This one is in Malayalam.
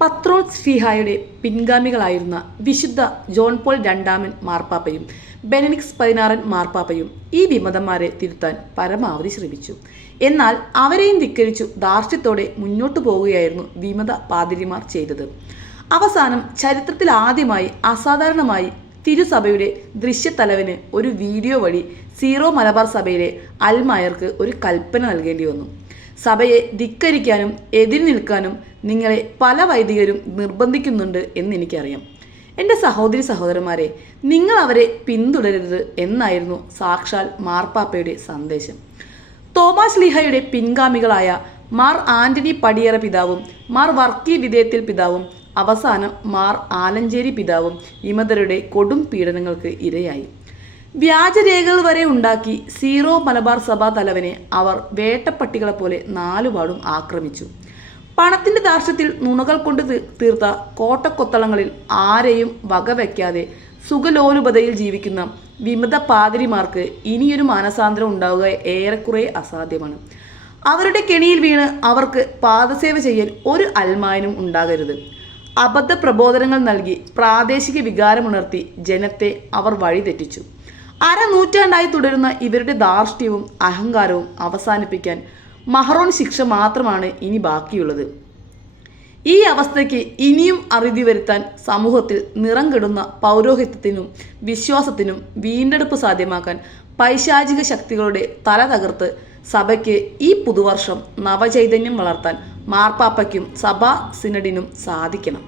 പത്രോസ് ശ്ലീഹായുടെ പിൻഗാമികളായിരുന്ന വിശുദ്ധ ജോൺ പോൾ രണ്ടാമൻ മാർപ്പാപ്പയും ബെനഡിക്സ് 16 മാർപ്പാപ്പയും ഈ വിമതന്മാരെ തിരുത്താൻ പരമാവധി ശ്രമിച്ചു. എന്നാൽ അവരെയും ധിക്കരിച്ചു ധാർഷ്ട്യത്തോടെ മുന്നോട്ടു പോവുകയായിരുന്നു വിമത പാതിരിമാർ ചെയ്തത്. അവസാനം ചരിത്രത്തിൽ ആദ്യമായി അസാധാരണമായി തിരുസഭയുടെ ദൃശ്യത്തലവന് ഒരു വീഡിയോ വഴി സീറോ മലബാർ സഭയിലെ അൽമായർക്ക് ഒരു കൽപ്പന നൽകേണ്ടി വന്നു. സഭയെ ധിക്കരിക്കാനും എതിര് നിൽക്കാനും നിങ്ങളെ പല വൈദികരും നിർബന്ധിക്കുന്നുണ്ട് എന്നെനിക്കറിയാം. എൻ്റെ സഹോദരി സഹോദരന്മാരെ, നിങ്ങൾ അവരെ പിന്തുടരരുത് എന്നായിരുന്നു സാക്ഷാൽ മാർപ്പാപ്പയുടെ സന്ദേശം. തോമാസ് ശ്ലീഹായുടെ പിൻഗാമികളായ മാർ ആന്റണി പടിയറ പിതാവും മാർ വർക്കി വിധേയത്തിൽ പിതാവും അവസാനം മാർ ആലഞ്ചേരി പിതാവും വിമതരുടെ കൊടും പീഡനങ്ങൾക്ക് ഇരയായി. വ്യാജരേഖകൾ വരെ ഉണ്ടാക്കി സീറോ മലബാർ സഭാ തലവനെ അവർ വേട്ടപ്പട്ടികളെ പോലെ നാലുപാടും ആക്രമിച്ചു. പണത്തിന്റെ ധാർഷ്ട്യത്തിൽ നുണകൾ കൊണ്ട് തീർത്ത കോട്ടക്കൊത്തളങ്ങളിൽ ആരെയും വകവയ്ക്കാതെ സുഖലോലുപതയിൽ ജീവിക്കുന്ന വിമത പാതിരിമാർക്ക് ഇനിയൊരു മാനസാന്തരം ഉണ്ടാവുക ഏറെക്കുറെ അസാധ്യമാണ്. അവരുടെ കെണിയിൽ വീണ് അവർക്ക് പാദസേവ ചെയ്യാൻ ഒരു അൽമായനും ഉണ്ടാകരുത്. അബദ്ധ പ്രബോധനങ്ങൾ നൽകി പ്രാദേശിക വികാരമുണർത്തി ജനത്തെ അവർ വഴിതെറ്റിച്ചു. അരനൂറ്റാണ്ടായി തുടരുന്ന ഇവരുടെ ധാർഷ്ട്യവും അഹങ്കാരവും അവസാനിപ്പിക്കാൻ മഹറോൺ ശിക്ഷ മാത്രമാണ് ഇനി ബാക്കിയുള്ളത്. ഈ അവസ്ഥയ്ക്ക് ഇനിയും അറുതി വരുത്താൻ സമൂഹത്തിൽ നിറം കെടുന്ന പൗരോഹിത്യത്തിനും വിശ്വാസത്തിനും വീണ്ടെടുപ്പ് സാധ്യമാക്കാൻ പൈശാചിക ശക്തികളുടെ തല തകർത്ത് സഭയ്ക്ക് ഈ പുതുവർഷം നവചൈതന്യം വളർത്താൻ മാർപ്പാപ്പയ്ക്കും സഭാ സിനഡിനും സാധിക്കണം.